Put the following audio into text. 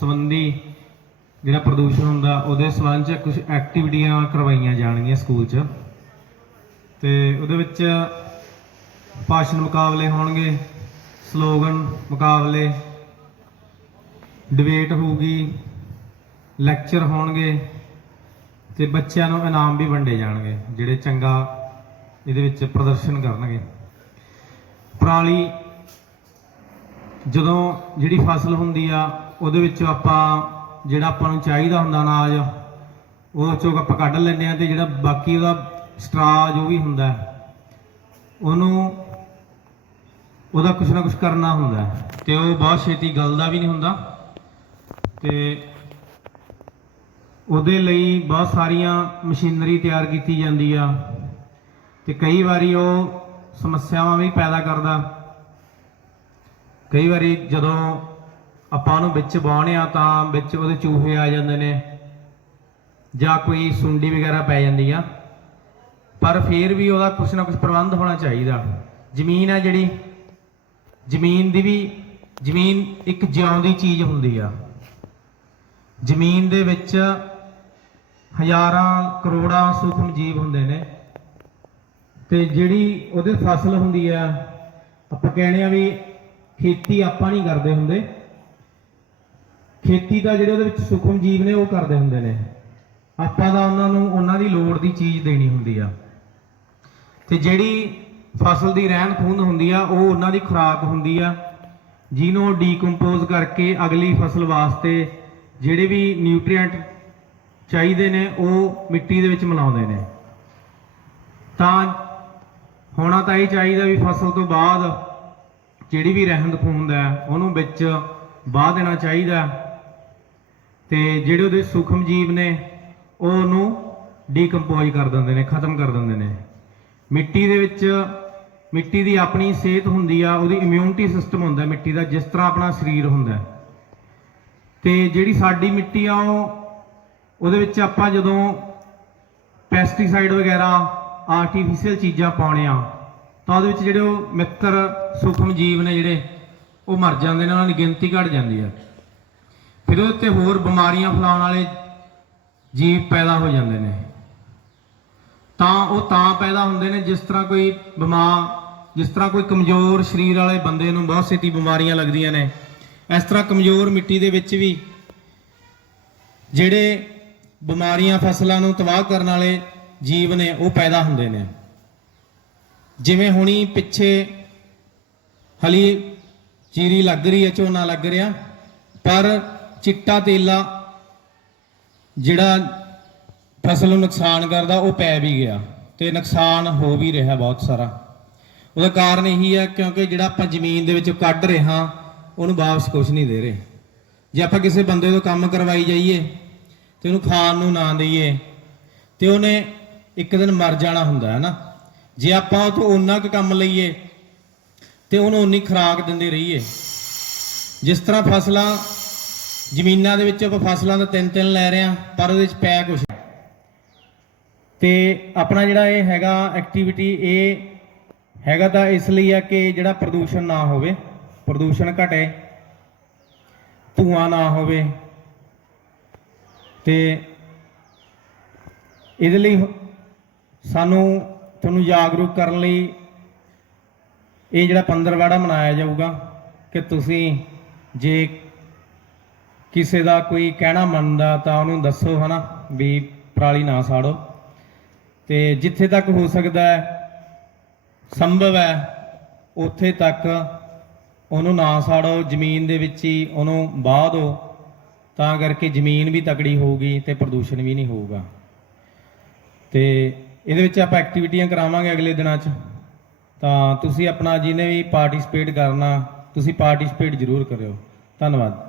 ਸੰਬੰਧੀ ਜਿਹੜਾ ਪ੍ਰਦੂਸ਼ਣ ਹੁੰਦਾ, ਉਹਦੇ ਸੰਬੰਧ 'ਚ ਕੁਝ ਐਕਟੀਵਿਟੀਆਂ ਕਰਵਾਈਆਂ ਜਾਣਗੀਆਂ ਸਕੂਲ 'ਚ। ਤੇ ਉਹਦੇ ਵਿੱਚ ਭਾਸ਼ਣ ਮੁਕਾਬਲੇ ਹੋਣਗੇ ਸਲੋਗਨ ਮੁਕਾਬਲੇ ਡਿਬੇਟ ਹੋਊਗੀ ਲੈਕਚਰ ਹੋਣਗੇ ਤੇ ਬੱਚਿਆਂ ਨੂੰ ਇਨਾਮ ਵੀ ਵੰਡੇ ਜਾਣਗੇ, ਜਿਹੜੇ ਚੰਗਾ ਇਹਦੇ ਵਿੱਚ ਪ੍ਰਦਰਸ਼ਨ ਕਰਨਗੇ। ਪਰਾਲੀ ਜਦੋਂ ਜਿਹੜੀ ਫਸਲ ਹੁੰਦੀ ਆ ਉਹਦੇ ਵਿੱਚੋਂ ਆਪਾਂ ਜਿਹੜਾ ਆਪਾਂ ਨੂੰ ਚਾਹੀਦਾ ਹੁੰਦਾ ਅਨਾਜ, ਉਹ ਚੋਂ ਆਪਾਂ ਕੱਢ ਲੈਂਦੇ ਆ ਤੇ ਜਿਹੜਾ ਬਾਕੀ ਉਹਦਾ ਸਟਰਾ ਜੋ ਵੀ ਹੁੰਦਾ ਉਹਨੂੰ ਉਹਦਾ ਕੁਛ ਨਾ ਕੁਛ ਕਰਨਾ ਹੁੰਦਾ ਹੈ ਤੇ ਉਹ ਬਹੁਤ ਛੇਤੀ ਗਲਦਾ ਵੀ ਨਹੀਂ ਹੁੰਦਾ ਤੇ ਉਹਦੇ ਲਈ ਬਹੁਤ ਸਾਰੀਆਂ ਮਸ਼ੀਨਰੀ ਤਿਆਰ ਕੀਤੀ ਜਾਂਦੀ ਆ ਤੇ ਕਈ ਵਾਰੀ ਉਹ ਸਮੱਸਿਆਵਾਂ ਵੀ ਪੈਦਾ ਕਰਦਾ। ਕਈ ਵਾਰੀ ਜਦੋਂ ਆਪਾਂ ਉਹਨੂੰ ਵਿੱਚ ਬਾਉਣੇ ਆ ਤਾਂ ਵਿੱਚ ਉਹਦੇ ਚੂਹੇ ਆ ਜਾਂਦੇ ਨੇ ਜਾਂ ਕੋਈ ਸੁੰਡੀ ਵਗੈਰਾ ਪੈ ਜਾਂਦੀ ਆ। ਪਰ ਫਿਰ ਵੀ ਉਹਦਾ ਕੁਛ ਨਾ ਕੁਛ ਪ੍ਰਬੰਧ ਹੋਣਾ ਚਾਹੀਦਾ। ਜ਼ਮੀਨ ਆ ਜਿਹੜੀ, ਜ਼ਮੀਨ ਦੀ ਵੀ, ਜ਼ਮੀਨ ਇੱਕ ਜਿਉਂਦੀ ਚੀਜ਼ ਹੁੰਦੀ ਆ। ਜ਼ਮੀਨ ਦੇ ਵਿੱਚ ਹਜ਼ਾਰਾਂ ਕਰੋੜਾਂ ਸੂਖਮ ਜੀਵ ਹੁੰਦੇ ਨੇ। ਤੇ ਜਿਹੜੀ ਉਹਦੇ ਫਸਲ ਹੁੰਦੀ ਆ, ਆਪਾਂ ਕਹਿੰਦੇ ਆ ਵੀ ਖੇਤੀ ਆਪਾਂ ਨਹੀਂ ਕਰਦੇ ਹੁੰਦੇ। ਖੇਤੀ ਤਾਂ ਜਿਹੜੇ ਉਹਦੇ ਵਿੱਚ ਸੂਖਮ ਜੀਵ ਨੇ ਉਹ ਕਰਦੇ ਹੁੰਦੇ ਨੇ। ਆਪਾਂ ਤਾਂ ਉਹਨਾਂ ਨੂੰ, ਉਹਨਾਂ ਦੀ ਲੋੜ ਦੀ ਚੀਜ਼ ਦੇਣੀ ਹੁੰਦੀ ਆ। ਤੇ ਜਿਹੜੀ ਫਸਲ ਦੀ ਰਹਿੰਦ ਖੂੰਦ ਹੁੰਦੀ ਆ, ਉਹ ਉਹਨਾਂ ਦੀ ਖੁਰਾਕ ਹੁੰਦੀ ਆ, ਜਿਹਨੂੰ ਡੀਕੰਪੋਜ਼ ਕਰਕੇ ਅਗਲੀ ਫਸਲ ਵਾਸਤੇ ਜਿਹੜੇ ਵੀ ਨਿਊਟ੍ਰੀਐਂਟ ਚਾਹੀਦੇ ਨੇ, ਉਹ ਮਿੱਟੀ ਦੇ ਵਿੱਚ ਮਿਲਾਉਂਦੇ ਨੇ। ਤਾਂ ਹੋਣਾ ਤਾਂ ਇਹ ਚਾਹੀਦਾ ਵੀ ਫਸਲ ਤੋਂ ਬਾਅਦ ਜਿਹੜੀ ਵੀ ਰਹਿੰਦ ਖੂੰਦ ਹੈ, ਉਹਨੂੰ ਵਿੱਚ ਵਾਹ ਦੇਣਾ ਚਾਹੀਦਾ। ਤੇ ਜਿਹੜੇ ਉਹਦੇ ਸੂਖਮ ਜੀਵ ਨੇ ਉਹ ਉਹਨੂੰ ਡੀਕੰਪੋਜ਼ ਕਰ ਦਿੰਦੇ ਨੇ, ਖਤਮ ਕਰ ਦਿੰਦੇ ਨੇ ਮਿੱਟੀ ਦੇ ਵਿੱਚ, ਮਿੱਟੀ ਦੀ ਆਪਣੀ ਸਿਹਤ ਹੁੰਦੀ ਆ, ਉਹਦੀ ਇਮਿਊਨਿਟੀ ਸਿਸਟਮ ਹੁੰਦਾ ਮਿੱਟੀ ਦਾ, ਜਿਸ ਤਰ੍ਹਾਂ ਆਪਣਾ ਸਰੀਰ ਹੁੰਦਾ ਹੈ। ਤੇ ਜਿਹੜੀ ਸਾਡੀ ਮਿੱਟੀ ਆ, ਉਹ, ਉਹਦੇ ਵਿੱਚ ਆਪਾਂ ਜਦੋਂ ਪੈਸਟੀਸਾਈਡ ਵਗੈਰਾ ਆਰਟੀਫੀਸ਼ੀਅਲ ਚੀਜ਼ਾਂ ਪਾਉਣੇ ਆ, ਤਾਂ ਉਹਦੇ ਵਿੱਚ ਜਿਹੜੇ ਉਹ ਮਿੱਤਰ ਸੂਖਮ ਜੀਵ ਨੇ ਜਿਹੜੇ, ਉਹ ਮਰ ਜਾਂਦੇ ਨੇ, ਉਹਨਾਂ ਦੀ ਗਿਣਤੀ ਘਟ ਜਾਂਦੀ ਆ ਫਿਰ ਉਹਦੇ ਤੇ ਹੋਰ ਬਿਮਾਰੀਆਂ ਫੈਲਾਉਣ ਵਾਲੇ ਜੀਵ ਪੈਦਾ ਹੋ ਜਾਂਦੇ ਨੇ। ਤਾਂ ਉਹ ਤਾਂ ਪੈਦਾ ਹੁੰਦੇ ਨੇ ਜਿਸ ਤਰ੍ਹਾਂ ਕੋਈ ਬਿਮਾਰ, ਜਿਸ ਤਰ੍ਹਾਂ ਕੋਈ ਕਮਜ਼ੋਰ ਸਰੀਰ ਵਾਲੇ ਬੰਦੇ ਨੂੰ ਬਹੁਤ ਛੇਤੀ ਬਿਮਾਰੀਆਂ ਲੱਗਦੀਆਂ ਨੇ। ਇਸ ਤਰ੍ਹਾਂ ਕਮਜ਼ੋਰ ਮਿੱਟੀ ਦੇ ਵਿੱਚ ਵੀ ਜਿਹੜੇ ਬਿਮਾਰੀਆਂ ਫਸਲਾਂ ਨੂੰ ਤਬਾਹ ਕਰਨ ਵਾਲੇ ਜੀਵ ਨੇ ਉਹ ਪੈਦਾ ਹੁੰਦੇ ਨੇ। ਜਿਵੇਂ ਹੁਣੀ ਪਿੱਛੇ ਹਲੀ ਚੀਰੀ ਲੱਗ ਰਹੀ ਹੈ, ਝੋਨਾ ਲੱਗ ਰਿਹਾ, ਪਰ ਚਿੱਟਾ ਤੇਲਾ ਜਿਹੜਾ ਫਸਲ ਨੂੰ ਨੁਕਸਾਨ ਕਰਦਾ, ਉਹ ਪੈ ਵੀ ਗਿਆ ਤੇ ਨੁਕਸਾਨ ਹੋ ਵੀ ਰਿਹਾ ਬਹੁਤ ਸਾਰਾ। ਉਹਦਾ ਕਾਰਨ ਇਹੀ ਹੈ ਕਿਉਂਕਿ ਜਿਹੜਾ ਆਪਾਂ ਜ਼ਮੀਨ ਦੇ ਵਿੱਚੋਂ ਕੱਢ ਰਿਹਾ ਉਹਨੂੰ ਵਾਪਸ ਕੁਝ ਨਹੀਂ ਦੇ ਰਹੇ। ਜੇ ਆਪਾਂ ਕਿਸੇ ਬੰਦੇ ਤੋਂ ਕੰਮ ਕਰਵਾਈ ਜਾਈਏ ਤੇ ਉਹਨੂੰ ਖਾਣ ਨੂੰ ਨਾ ਦਈਏ ਤੇ ਉਹਨੇ ਇੱਕ ਦਿਨ ਮਰ ਜਾਣਾ ਹੁੰਦਾ ਹੈ ਨਾ। ਜੇ ਆਪਾਂ ਉਹ ਤੋਂ ਓਨਾ ਕੁ ਕੰਮ ਲਈਏ ਤੇ ਉਹਨੂੰ ਉਨੀ ਖੁਰਾਕ ਦਿੰਦੇ ਰਹੀਏ। ਜਿਸ ਤਰ੍ਹਾਂ ਫਸਲਾਂ ਜ਼ਮੀਨਾਂ ਦੇ ਵਿੱਚ ਆਪਾਂ ਫਸਲਾਂ ਦਾ ਤਿੰਨ ਤਿੰਨ ਲੈ ਰਹੇ ਹਾਂ, ਪਰ ਉਹਦੇ ਵਿੱਚ ਪੈ ਕੁਛ ਨਹੀਂ। ਤੇ ਆਪਣਾ ਜਿਹੜਾ ਇਹ ਹੈਗਾ ਐਕਟੀਵਿਟੀ ਇਹ ਹੈਗਾ ਤਾਂ ਇਸ ਲਈ ਆ ਕਿ ਜਿਹੜਾ ਪ੍ਰਦੂਸ਼ਣ ਨਾ ਹੋਵੇ, ਪ੍ਰਦੂਸ਼ਣ ਘਟੇ, ਧੂਆਂ ਨਾ ਹੋਵੇ ਤੇ ਇਹਦੇ ਲਈ ਸਾਨੂੰ ਤੁਹਾਨੂੰ ਜਾਗਰੂਕ ਕਰਨ ਲਈ ਇਹ ਜਿਹੜਾ ਪੰਦਰਵਾੜਾ ਮਨਾਇਆ ਜਾਊਗਾ ਕਿ ਤੁਸੀਂ ਜੇ ਕਿਸੇ ਦਾ ਕੋਈ ਕਹਿਣਾ ਮੰਨਦਾ ਤਾਂ ਉਹਨੂੰ ਦੱਸੋ ਹਨਾ ਵੀ ਪਰਾਲੀ ਨਾ ਸਾੜੋ। ਤੇ ਜਿੱਥੇ ਤੱਕ ਹੋ ਸਕਦਾ ਹੈ, ਸੰਭਵ ਹੈ, ਉੱਥੇ ਤੱਕ ਉਹਨੂੰ ਨਾ ਸਾੜੋ, ਜ਼ਮੀਨ ਦੇ ਵਿੱਚ ਹੀ ਉਹਨੂੰ ਬਾਹ ਦਿਓ। ਤਾਂ ਕਰਕੇ ਜ਼ਮੀਨ ਵੀ ਤਕੜੀ ਹੋਊਗੀ ਤੇ ਪ੍ਰਦੂਸ਼ਣ ਵੀ ਨਹੀਂ ਹੋਊਗਾ। ਤੇ ਇਹਦੇ ਵਿੱਚ ਆਪਾਂ ਐਕਟੀਵਿਟੀਆਂ ਕਰਾਵਾਂਗੇ ਅਗਲੇ ਦਿਨਾਂ 'ਚ। ਤਾਂ ਤੁਸੀਂ ਆਪਣਾ ਜਿਹਨੇ ਵੀ ਪਾਰਟਿਸਿਪੇਟ ਕਰਨਾ, ਤੁਸੀਂ ਪਾਰਟਿਸਿਪੇਟ ਜ਼ਰੂਰ ਕਰਿਓ। ਧੰਨਵਾਦ।